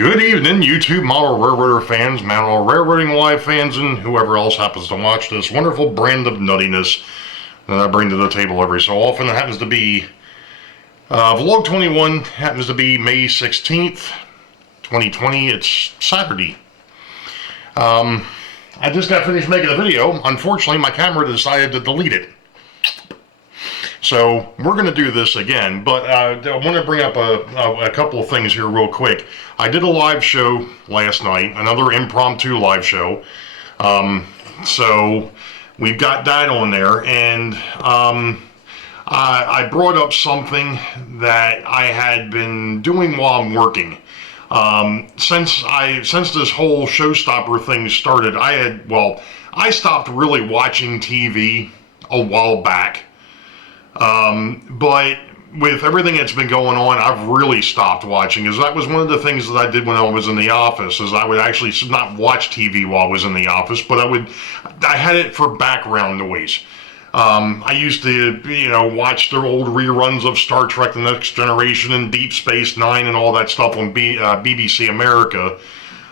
Good evening, YouTube model railroader fans, model railroading live fans, and whoever else happens to watch this wonderful brand of nuttiness that I bring to the table every so often. It happens to be Vlog 21, happens to be May 16th, 2020. It's Saturday. I just got finished making a video. Unfortunately, my camera decided to delete it. So we're going to do this again, but I want to bring up a couple of things here real quick. I did a live show last night, another impromptu live show. So we've got that on there, and I brought up something that I had been doing while I'm working. Since this whole showstopper thing started, I stopped really watching TV a while back. But with everything that's been going on, I've really stopped watching, because that was one of the things that I did when I was in the office, is I would actually not watch TV while I was in the office, but I had it for background noise. I used to, watch the old reruns of Star Trek: The Next Generation and Deep Space Nine and all that stuff on BBC America.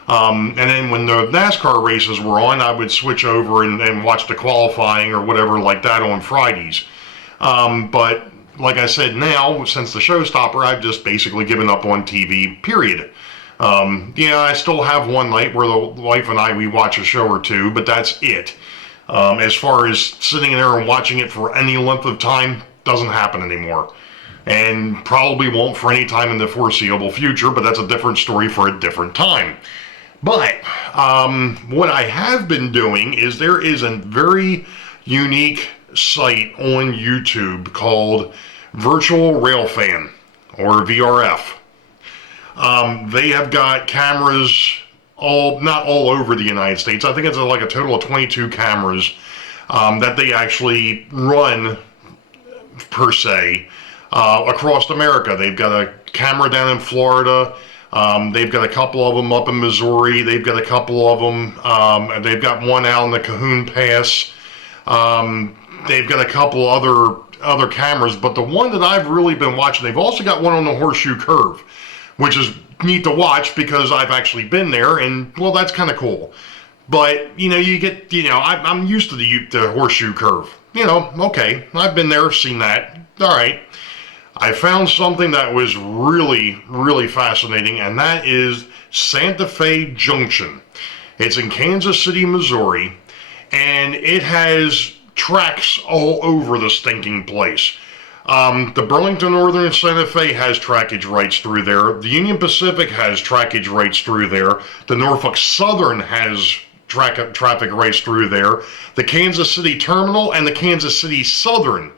And then when the NASCAR races were on, I would switch over and watch the qualifying or whatever like that on Fridays. But like I said, now, since the showstopper, I've just basically given up on TV, period. I still have one night where the wife and we watch a show or two, but that's it. As far as sitting there and watching it for any length of time, doesn't happen anymore. And probably won't for any time in the foreseeable future, but that's a different story for a different time. But what I have been doing is there is a very unique site on YouTube called Virtual Railfan, or VRF. They have got cameras not all over the United States. I think it's like a total of 22 cameras that they actually run, per se, across America. They've got a camera down in Florida. They've got a couple of them up in Missouri. They've got a couple of them. They've got one out in the Cahoon Pass. They've got a couple other cameras, but the one that I've really been watching, they've also got one on the Horseshoe Curve, which is neat to watch because I've actually been there, and well, that's kind of cool. But you get, I'm used to the Horseshoe Curve. Okay, I've been there, seen that. All right. I found something that was really, really fascinating, and that is Santa Fe Junction. It's in Kansas City, Missouri, and it has tracks all over the stinking place. The Burlington Northern Santa Fe has trackage rights through there. The Union Pacific has trackage rights through there. The Norfolk Southern has traffic rights through there. The Kansas City Terminal and the Kansas City Southern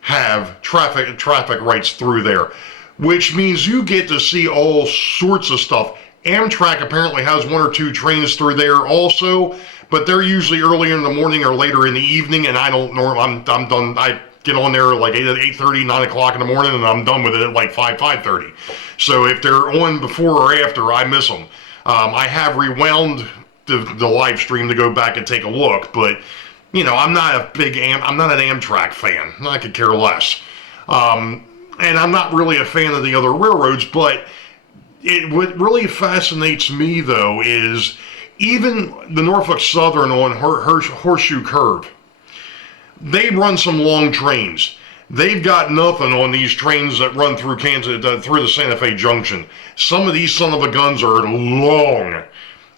have traffic rights through there, which means you get to see all sorts of stuff. Amtrak apparently has one or two trains through there also, but they're usually earlier in the morning or later in the evening, and I don't know. I'm done. I get on there like 8:30, 9 o'clock in the morning, and I'm done with it at like 5:30. So if they're on before or after, I miss them. I have rewound the live stream to go back and take a look, but I'm not I'm not an Amtrak fan. I could care less. And I'm not really a fan of the other railroads, but what really fascinates me, though, is even the Norfolk Southern on Horseshoe Curve. They run some long trains. They've got nothing on these trains that run through through the Santa Fe Junction. Some of these son of a guns are long.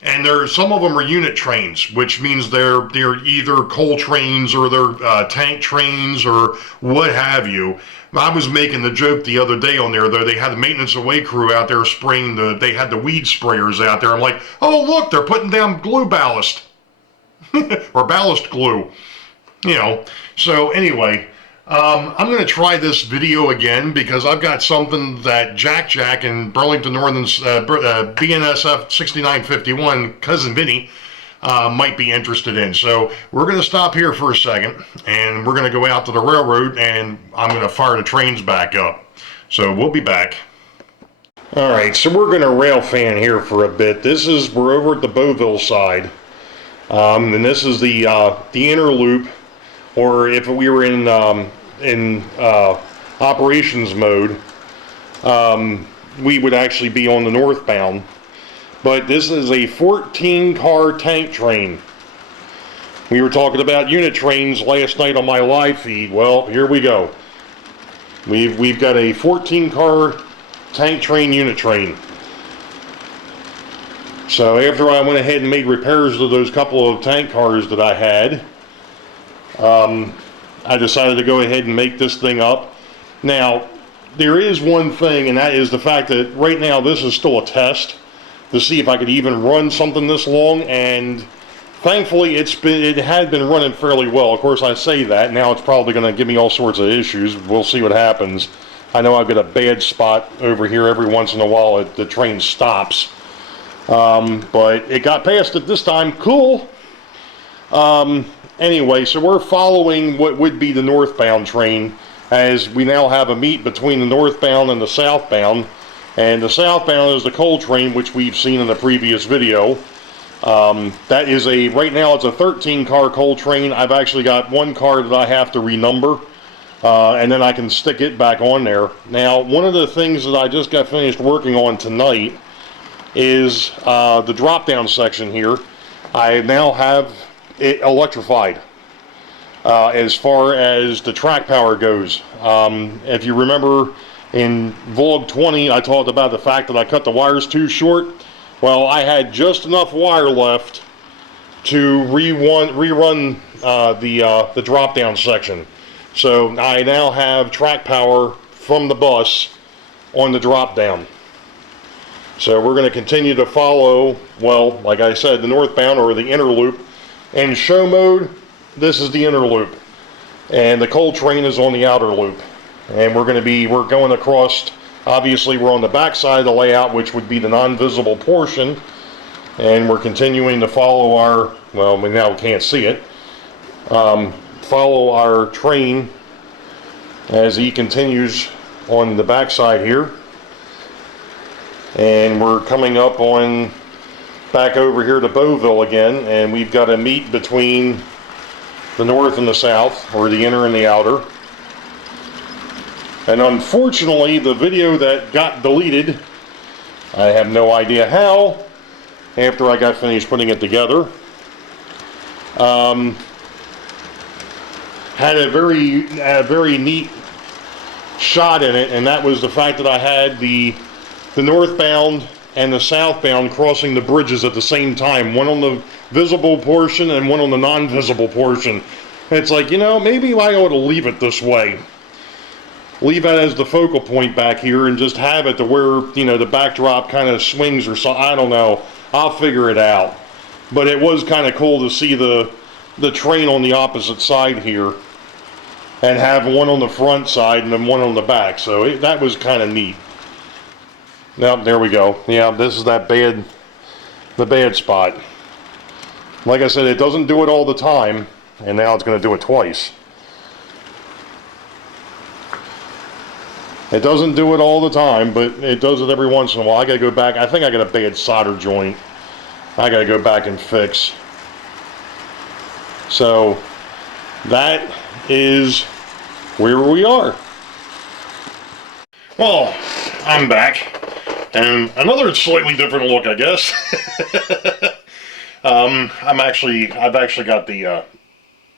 And some of them are unit trains, which means they're either coal trains or they're tank trains or what have you. I was making the joke the other day on there, though. They had the maintenance away crew out there spraying they had the weed sprayers out there. I'm like, oh, look, they're putting down glue ballast. Or ballast glue. So anyway, I'm going to try this video again because I've got something that Jack and Burlington Northern's BNSF 6951, Cousin Vinny, might be interested in. So we're going to stop here for a second, and we're going to go out to the railroad, and I'm going to fire the trains back up. So we'll be back. All right, so we're going to rail fan here for a bit. We're over at the Boeville side, and this is the inner loop, or if we were in operations mode, we would actually be on the northbound. but this is a 14-car tank train. We were talking about unit trains last night on my live feed. Well, here we go. We've got a 14-car tank train unit train. So after I went ahead and made repairs to those couple of tank cars that I had, I decided to go ahead and make this thing up. Now, there is one thing, and that is the fact that right now this is still a test to see if I could even run something this long, and thankfully it had been running fairly well. Of course, I say that, now it's probably going to give me all sorts of issues. We'll see what happens. I know I've got a bad spot over here every once in a while. The train stops. But it got past it this time. Cool. Anyway, so we're following what would be the northbound train, as we now have a meet between the northbound and the southbound. And the southbound is the coal train, which we've seen in the previous video. That is right now it's a 13-car coal train. I've actually got one car that I have to renumber, and then I can stick it back on there. Now, one of the things that I just got finished working on tonight is the drop-down section here. I now have it electrified as far as the track power goes. If you remember in vlog 20, I talked about the fact that I cut the wires too short. Well, I had just enough wire left to rerun the drop-down section. So I now have track power from the bus on the drop-down. So we're going to continue to follow, well, like I said, the northbound or the inner loop. In show mode, this is the inner loop, and the coal train is on the outer loop. And we're going across, obviously we're on the back side of the layout, which would be the non-visible portion, and we're continuing to follow our, well, we now can't see it, follow our train as he continues on the back side here. And we're coming up on back over here to Boeville again, and we've got a meet between the north and the south, or the inner and the outer. And unfortunately, the video that got deleted, I have no idea how, after I got finished putting it together, had a very neat shot in it, and that was the fact that I had the northbound and the southbound crossing the bridges at the same time, one on the visible portion and one on the non-visible portion. And it's like, you know, maybe I ought to leave it this way. Leave it as the focal point back here and just have it to where, you know, the backdrop kind of swings or so. I don't know. I'll figure it out. But it was kind of cool to see the train on the opposite side here and have one on the front side and then one on the back. So that was kind of neat. Now, there we go. Yeah, this is the bad spot. Like I said, it doesn't do it all the time, and now it's going to do it twice. It doesn't do it all the time, but it does it every once in a while. I got to go back. I think I got a bad solder joint. I got to go back and fix. So, that is where we are. Well, I'm back. And another slightly different look, I guess. I've actually got the,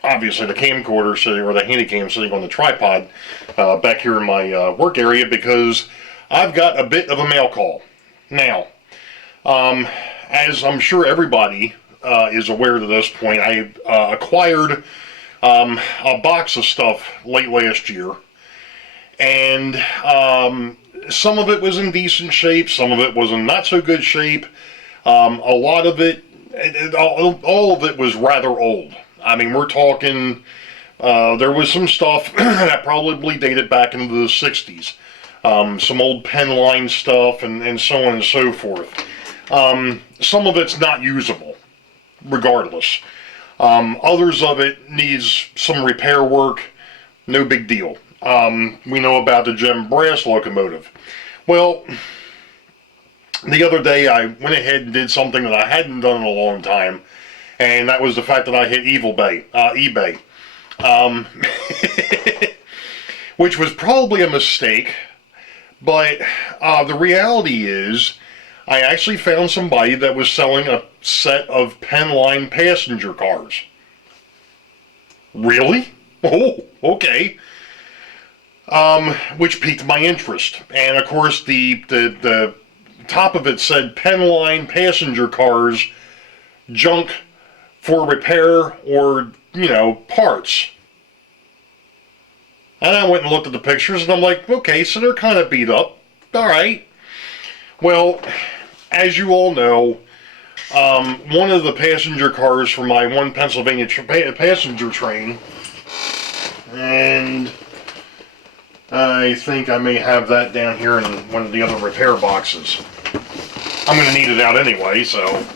obviously the camcorder sitting, or the handycam sitting on the tripod back here in my work area, because I've got a bit of a mail call. Now, as I'm sure everybody is aware to this point, I acquired a box of stuff late last year. And some of it was in decent shape, some of it was in not so good shape. A lot of it, all of it was rather old. I mean, we're talking, there was some stuff that probably dated back into the 60s. Some old Penn line stuff and so on and so forth. Some of it's not usable, regardless. Others of it needs some repair work, no big deal. We know about the gem brass locomotive. Well, the other day I went ahead and did something that I hadn't done in a long time, and that was the fact that I hit eBay. Which was probably a mistake, but the reality is I actually found somebody that was selling a set of Penn line passenger cars. Really? Oh, okay. Which piqued my interest. And of course, the top of it said Penn line passenger cars, junk for repair or, parts. And I went and looked at the pictures, and I'm like, okay, so they're kind of beat up. All right. Well, as you all know, one of the passenger cars for my one Pennsylvania passenger train, and I think I may have that down here in one of the other repair boxes. I'm going to need it out anyway, so...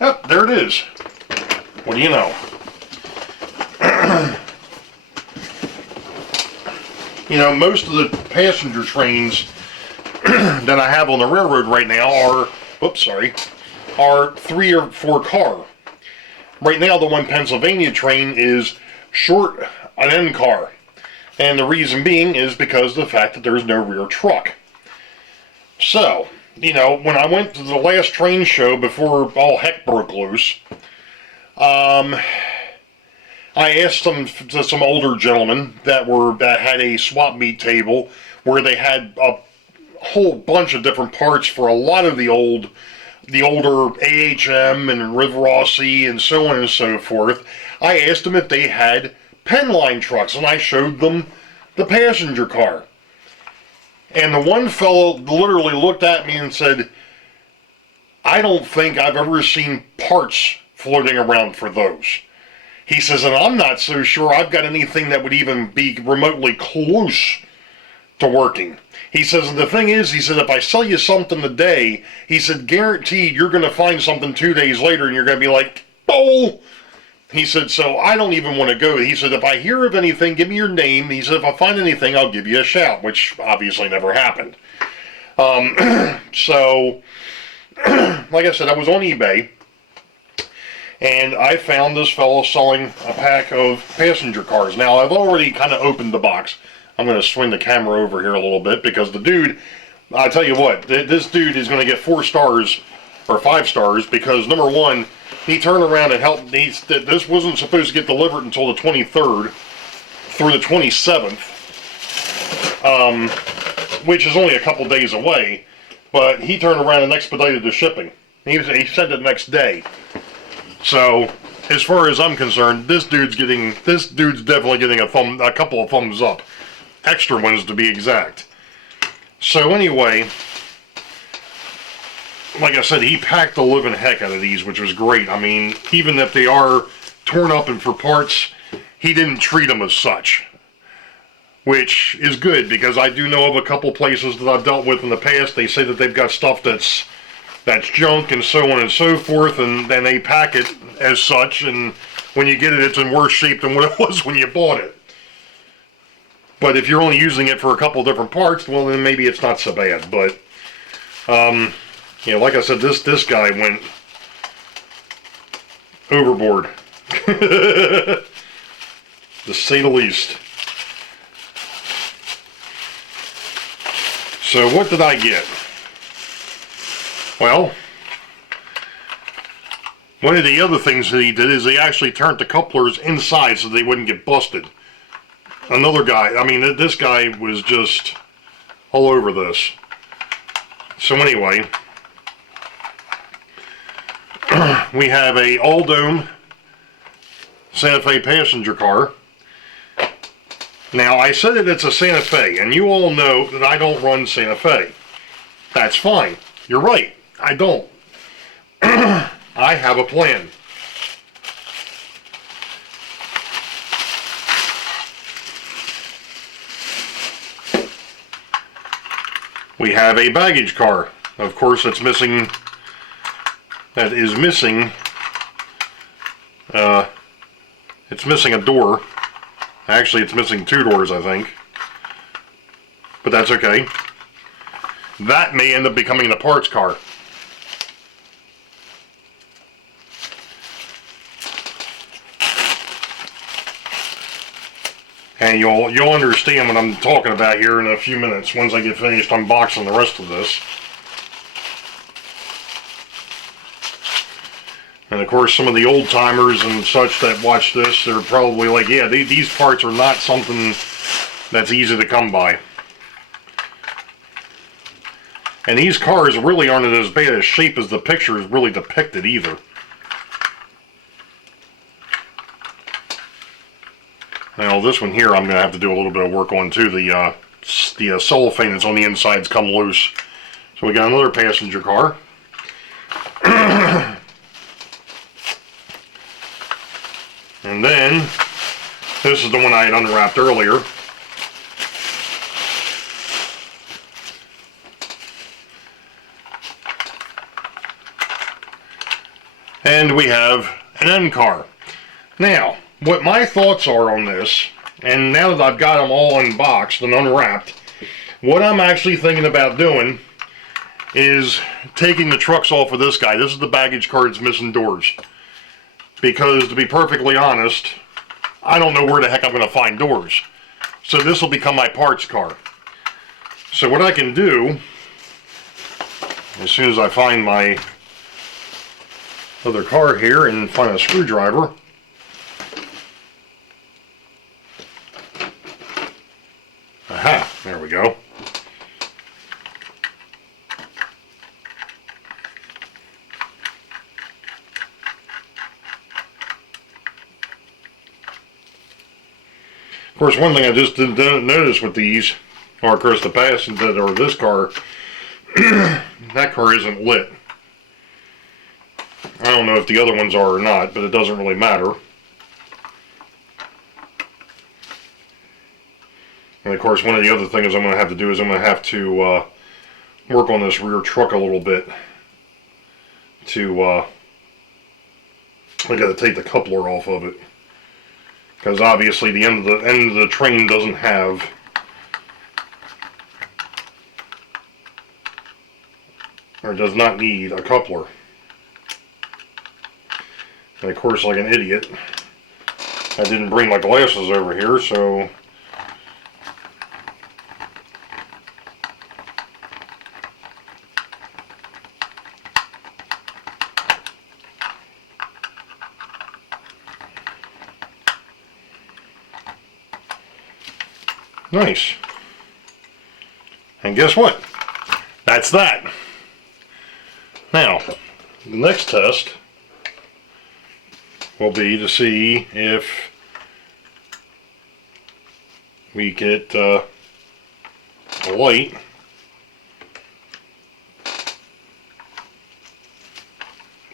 Yep, there it is. What do you know? Most of the passenger trains that I have on the railroad right now are 3 or 4 car. Right now, the one Pennsylvania train is short an end car. And the reason being is because of the fact that there's no rear truck. So, when I went to the last train show before all heck broke loose, I asked some older gentlemen that had a swap meet table where they had a whole bunch of different parts for a lot of the older AHM and Riv Rossi and so on and so forth. I asked them if they had Penn line trucks, and I showed them the passenger car. And the one fellow literally looked at me and said, I don't think I've ever seen parts floating around for those. He says, and I'm not so sure I've got anything that would even be remotely close to working. He says, and the thing is, he said, if I sell you something today, he said, guaranteed you're going to find something 2 days later and you're going to be like, oh! He said, so I don't even want to go. He said, if I hear of anything, give me your name. He said, if I find anything, I'll give you a shout, which obviously never happened. So, like I said, I was on eBay, and I found this fellow selling a pack of passenger cars. Now, I've already kind of opened the box. I'm going to swing the camera over here a little bit, because the dude, I tell you what, this dude is going to get 4 stars, or 5 stars, because number one, he turned around and helped. This wasn't supposed to get delivered until the 23rd through the 27th, which is only a couple days away. But he turned around and expedited the shipping. He sent it next day. So, as far as I'm concerned, this dude's definitely getting a couple of thumbs up, extra ones to be exact. So anyway, like I said, he packed the living heck out of these, which was great. I mean, even if they are torn up and for parts, he didn't treat them as such, which is good, because I do know of a couple places that I've dealt with in the past. They say that they've got stuff that's junk and so on and so forth, and then they pack it as such, and when you get it, it's in worse shape than what it was when you bought it. But if you're only using it for a couple different parts, well, then maybe it's not so bad. But like I said, this guy went overboard, to say the least. So what did I get? Well, one of the other things that he did is he actually turned the couplers inside so they wouldn't get busted. Another guy, I mean, this guy was just all over this. So anyway, we have a all-dome Santa Fe passenger car. Now, I said that it's a Santa Fe, and you all know that I don't run Santa Fe. That's fine. You're right. I don't. I have a plan. We have a baggage car. Of course, it's missing. It's missing a door. Actually, it's missing 2 doors, I think. But that's okay. That may end up becoming the parts car. And you'll understand what I'm talking about here in a few minutes once I get finished unboxing the rest of this. of course, some of the old timers and such that watch this, they're probably like, yeah, these parts are not something that's easy to come by. And these cars really aren't in as bad a shape as the picture is really depicted either. Now this one here I'm going to have to do a little bit of work on too. The cellophane that's on the inside's come loose. So we got another passenger car. And then, this is the one I had unwrapped earlier. And we have an end car. Now, what my thoughts are on this, and now that I've got them all unboxed and unwrapped, what I'm actually thinking about doing is taking the trucks off of this guy. This is the baggage car that's missing doors. Because, to be perfectly honest, I don't know where the heck I'm going to find doors. So this will become my parts car. So what I can do, as soon as I find my other car here and find a screwdriver, aha, there we go. Of course, one thing I just didn't notice with these, or of course the passenger, or this car, that car isn't lit. I don't know if the other ones are or not, but it doesn't really matter. And of course, one of the other things I'm going to have to do is I'm going to have to work on this rear truck a little bit. I got to take the coupler off of it. Because obviously the end of the train doesn't have or does not need a coupler. And of course, like an idiot, I didn't bring my glasses over here, so nice. And guess what? That's that. Now, the next test will be to see if we get a light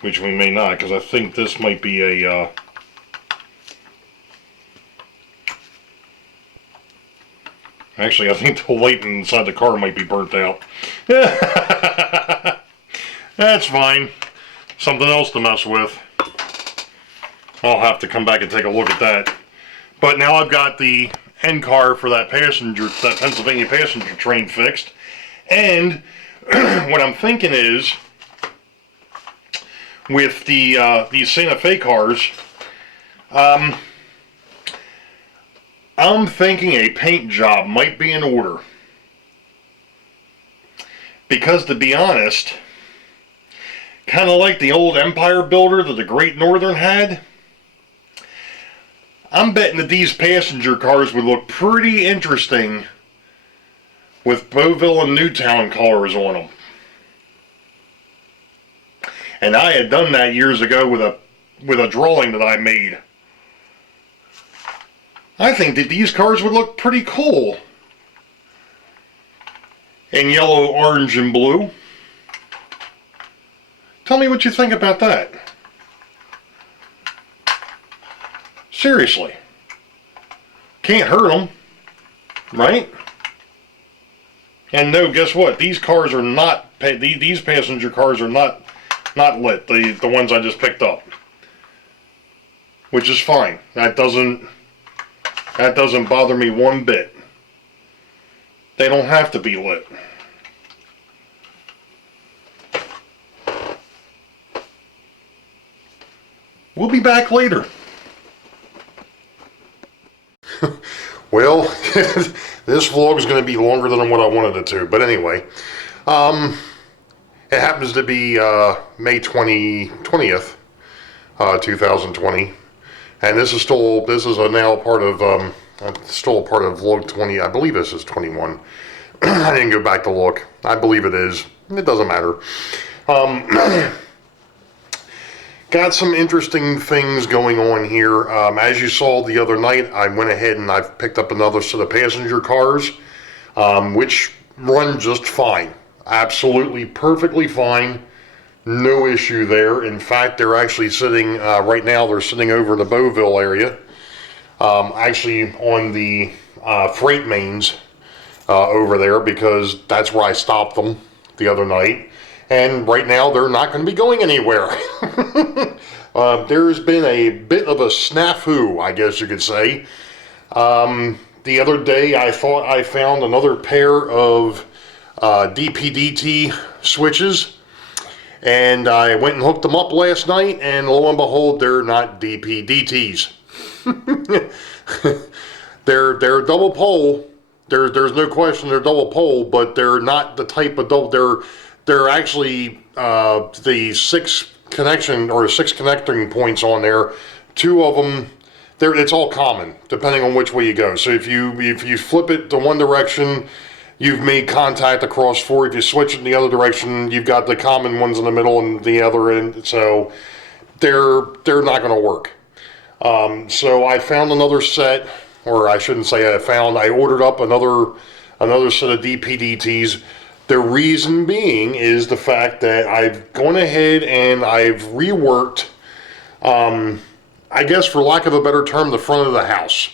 which we may not, because I think this might be a actually, I think the light inside the car might be burnt out. That's fine. Something else to mess with. I'll have to come back and take a look at that. But now I've got the end car for that Pennsylvania passenger train fixed. And what I'm thinking is, with the these Santa Fe cars, I'm thinking a paint job might be in order. Because to be honest, kind of like the old Empire builder that the Great Northern had, I'm betting that these passenger cars would look pretty interesting with Boeville and Newtown colors on them. And I had done that years ago with a drawing that I made. I think that these cars would look pretty cool in yellow, orange, and blue. Tell me what you think about that. Seriously. Can't hurt them, right? And no, guess what? These cars are not, these passenger cars are not lit, the ones I just picked up. Which is fine. That doesn't bother me one bit. They don't have to be lit. We'll be back later. Well, this vlog is going to be longer than what I wanted it to. But anyway, it happens to be May 20th, 2020. And this is now part of, still a part of Log 20. I believe this is 21. I didn't go back to look. I believe it is. It doesn't matter. Got some interesting things going on here. As you saw the other night, I went ahead and I've picked up another set of passenger cars, which run just fine. Absolutely perfectly fine. No issue there. In fact, they're actually sitting, right now, they're sitting over in the Boeville area. Actually on the freight mains over there, because that's where I stopped them the other night. And right now, they're not going to be going anywhere. There's been a bit of a snafu, I guess you could say. The other day, I thought I found another pair of DPDT switches. And I went and hooked them up last night, and lo and behold, they're not DPDTs. They're double pole. There's no question they're double pole, but they're not the type of double. They're actually the six connecting points on there. Two of them, it's all common depending on which way you go. So if you flip it to one direction, you've made contact across four. If you switch it in the other direction, you've got the common ones in the middle and the other end. So they're not going to work. So I found another set, or I shouldn't say I ordered up another set of DPDTs. The reason being is the fact that I've gone ahead and I've reworked, I guess for lack of a better term, the front of the house.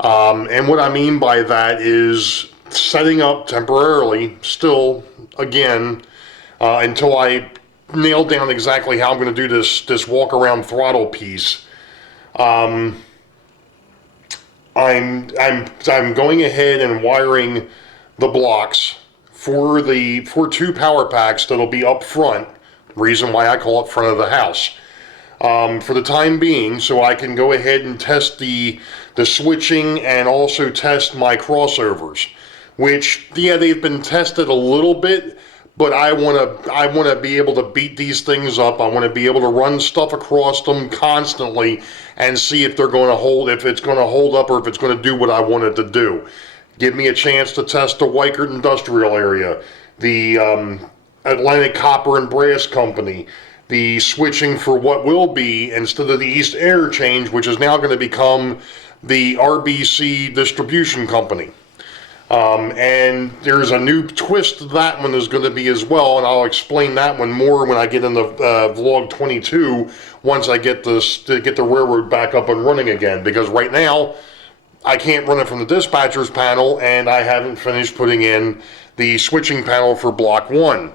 And what I mean by that is setting up temporarily, still, again, until I nail down exactly how I'm going to do this walk around throttle piece. I'm going ahead and wiring the blocks for two power packs that'll be up front. Reason why I call it front of the house. For the time being, so I can go ahead and test the switching and also test my crossovers, which, yeah, they've been tested a little bit, but I want to be able to beat these things up. I want to be able to run stuff across them constantly and see if they're going to hold, if it's going to hold up, or if it's going to do what I want it to do. Give me a chance to test the Weichert industrial area, the Atlantic Copper and Brass Company, the switching for what will be, instead of the East Interchange, which is now going to become the RBC Distribution Company. And there's a new twist to that one is going to be as well, and I'll explain that one more when I get into vlog 22, once I get the railroad back up and running again, because right now I can't run it from the dispatcher's panel, and I haven't finished putting in the switching panel for block 1.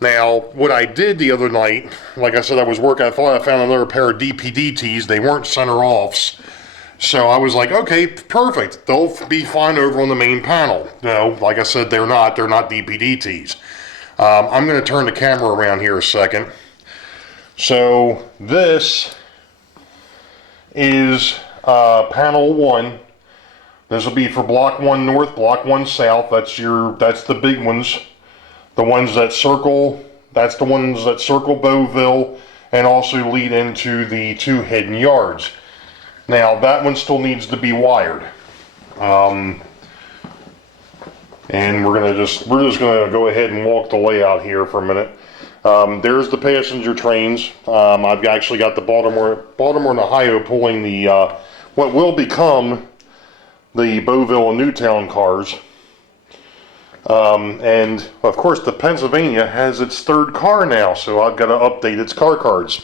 Now, what I did the other night, like I said, I was working, I thought I found another pair of DPDTs. They weren't center offs. So I was like, okay, perfect. They'll be fine over on the main panel. No, like I said, they're not DPDTs. I'm going to turn the camera around here a second. So this is panel 1. This will be for block 1 north, block 1 south. That's the big ones. The ones that circle, that's the ones that circle Boeville and also lead into the two hidden yards. Now that one still needs to be wired. And we're just gonna go ahead and walk the layout here for a minute. There's the passenger trains. I've actually got the Baltimore and Ohio pulling the what will become the Boeville and Newtown cars. And of course the Pennsylvania has its third car now, so I've got to update its car cards.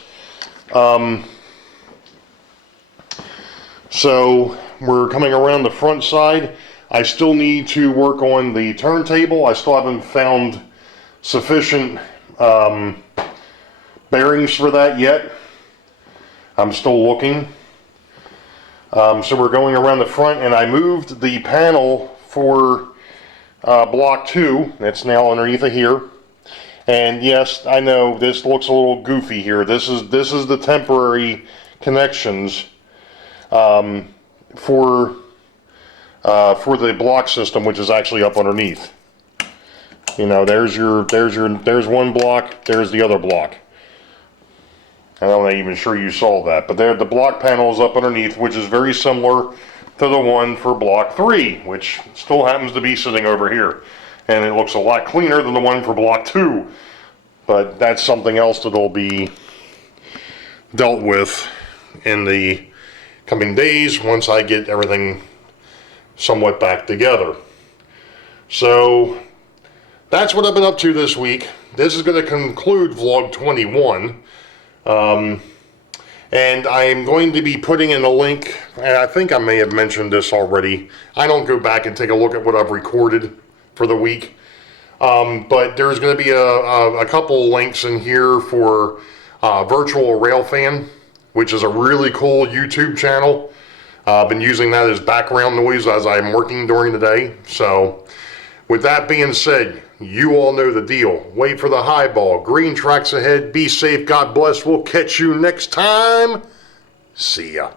So we're coming around the front side. I still need to work on the turntable. I still haven't found sufficient bearings for that yet. I'm still looking. So we're going around the front, and I moved the panel for block 2. It's now underneath of here. And yes, I know this looks a little goofy here. This is the temporary connections for the block system, which is actually up underneath. You know, there's one block, there's the other block. And I'm not even sure you saw that. But there, the block panel is up underneath, which is very similar to the one for block 3, which still happens to be sitting over here. And it looks a lot cleaner than the one for block 2. But that's something else that'll be dealt with in the coming days once I get everything somewhat back together. So that's what I've been up to this week. This is going to conclude vlog 21. And I am going to be putting in a link, and I think I may have mentioned this already. I don't go back and take a look at what I've recorded for the week. But there's going to be a couple links in here for Virtual Railfan, which is a really cool YouTube channel. I've been using that as background noise as I'm working during the day. So with that being said, you all know the deal. Wait for the highball. Green tracks ahead. Be safe. God bless. We'll catch you next time. See ya.